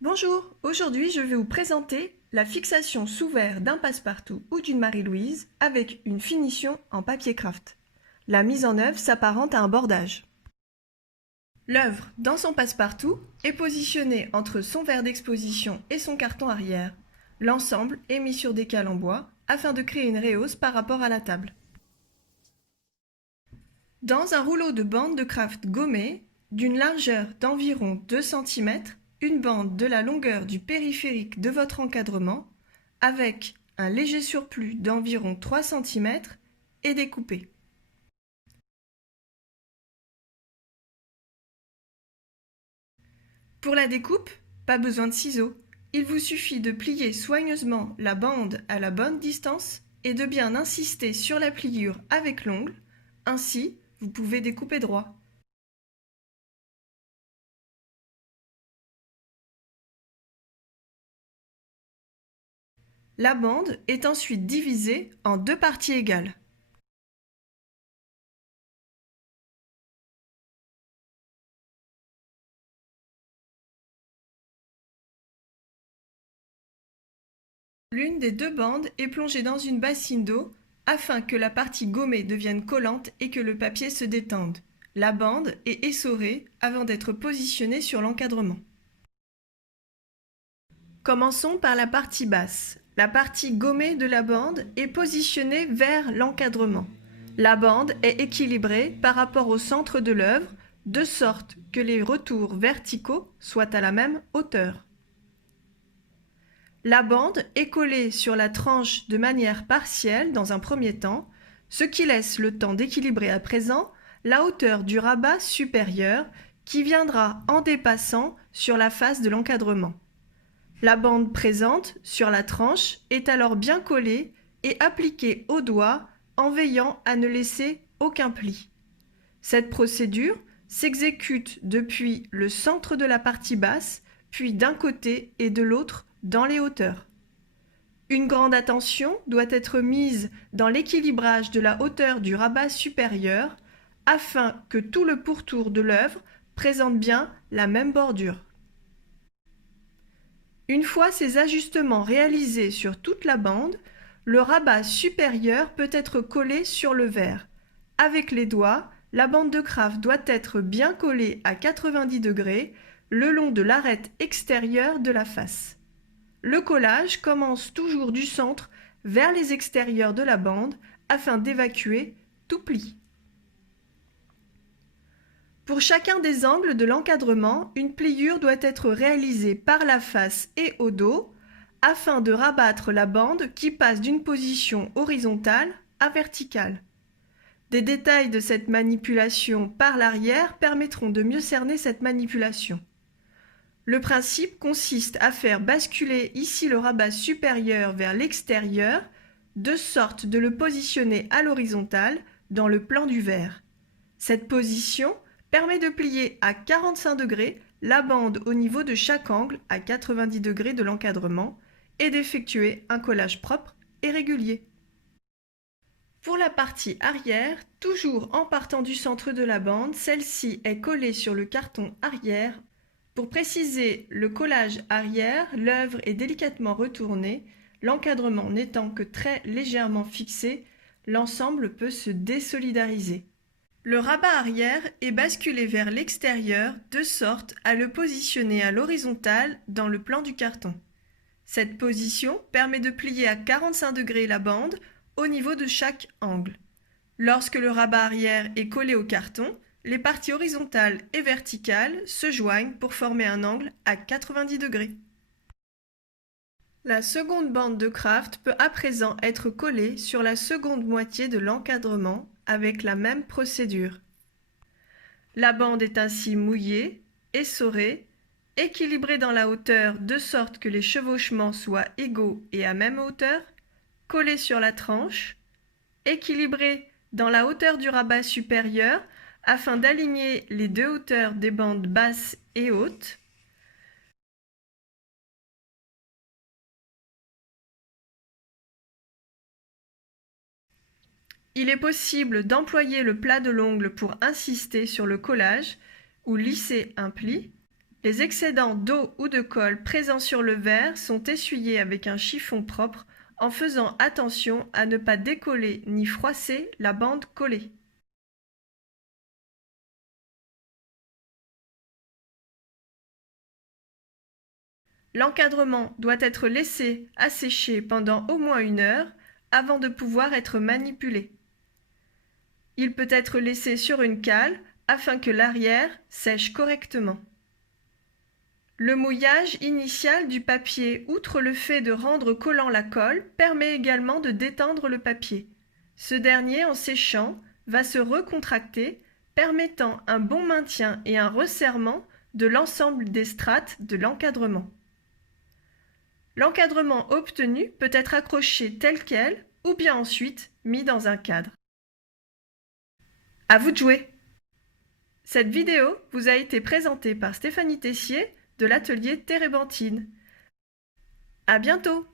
Bonjour, aujourd'hui je vais vous présenter la fixation sous verre d'un passe-partout ou d'une Marie-Louise avec une finition en papier craft. La mise en œuvre s'apparente à un bordage. L'œuvre, dans son passe-partout, est positionnée entre son verre d'exposition et son carton arrière. L'ensemble est mis sur des cales en bois afin de créer une rehausse par rapport à la table. Dans un rouleau de bande de craft gommée, d'une largeur d'environ 2 cm, une bande de la longueur du périphérique de votre encadrement, avec un léger surplus d'environ 3 cm, est découpée. Pour la découpe, pas besoin de ciseaux. Il vous suffit de plier soigneusement la bande à la bonne distance et de bien insister sur la pliure avec l'ongle. Ainsi, vous pouvez découper droit. La bande est ensuite divisée en deux parties égales. L'une des deux bandes est plongée dans une bassine d'eau afin que la partie gommée devienne collante et que le papier se détende. La bande est essorée avant d'être positionnée sur l'encadrement. Commençons par la partie basse. La partie gommée de la bande est positionnée vers l'encadrement. La bande est équilibrée par rapport au centre de l'œuvre, de sorte que les retours verticaux soient à la même hauteur. La bande est collée sur la tranche de manière partielle dans un premier temps, ce qui laisse le temps d'équilibrer à présent la hauteur du rabat supérieur qui viendra en dépassant sur la face de l'encadrement. La bande présente sur la tranche est alors bien collée et appliquée au doigt en veillant à ne laisser aucun pli. Cette procédure s'exécute depuis le centre de la partie basse, puis d'un côté et de l'autre dans les hauteurs. Une grande attention doit être mise dans l'équilibrage de la hauteur du rabat supérieur afin que tout le pourtour de l'œuvre présente bien la même bordure. Une fois ces ajustements réalisés sur toute la bande, le rabat supérieur peut être collé sur le verre. Avec les doigts, la bande de craft doit être bien collée à 90 degrés le long de l'arête extérieure de la face. Le collage commence toujours du centre vers les extérieurs de la bande afin d'évacuer tout pli. Pour chacun des angles de l'encadrement, une pliure doit être réalisée par la face et au dos afin de rabattre la bande qui passe d'une position horizontale à verticale. Des détails de cette manipulation par l'arrière permettront de mieux cerner cette manipulation. Le principe consiste à faire basculer ici le rabat supérieur vers l'extérieur, de sorte de le positionner à l'horizontale dans le plan du verre. Cette position permet de plier à 45 degrés la bande au niveau de chaque angle à 90 degrés de l'encadrement et d'effectuer un collage propre et régulier. Pour la partie arrière, toujours en partant du centre de la bande, celle-ci est collée sur le carton arrière. Pour préciser le collage arrière, l'œuvre est délicatement retournée, l'encadrement n'étant que très légèrement fixé, l'ensemble peut se désolidariser. Le rabat arrière est basculé vers l'extérieur de sorte à le positionner à l'horizontale dans le plan du carton. Cette position permet de plier à 45 degrés la bande au niveau de chaque angle. Lorsque le rabat arrière est collé au carton, les parties horizontales et verticales se joignent pour former un angle à 90 degrés. La seconde bande de craft peut à présent être collée sur la seconde moitié de l'encadrement avec la même procédure. La bande est ainsi mouillée, essorée, équilibrée dans la hauteur de sorte que les chevauchements soient égaux et à même hauteur, collée sur la tranche, équilibrée dans la hauteur du rabat supérieur afin d'aligner les deux hauteurs des bandes basses et hautes. Il est possible d'employer le plat de l'ongle pour insister sur le collage ou lisser un pli. Les excédents d'eau ou de colle présents sur le verre sont essuyés avec un chiffon propre en faisant attention à ne pas décoller ni froisser la bande collée. L'encadrement doit être laissé assécher pendant au moins 1 heure avant de pouvoir être manipulé. Il peut être laissé sur une cale afin que l'arrière sèche correctement. Le mouillage initial du papier, outre le fait de rendre collant la colle, permet également de détendre le papier. Ce dernier, en séchant, va se recontracter, permettant un bon maintien et un resserrement de l'ensemble des strates de l'encadrement. L'encadrement obtenu peut être accroché tel quel ou bien ensuite mis dans un cadre. À vous de jouer! Cette vidéo vous a été présentée par Stéphanie Tessier de l'atelier Térébenthine. À bientôt!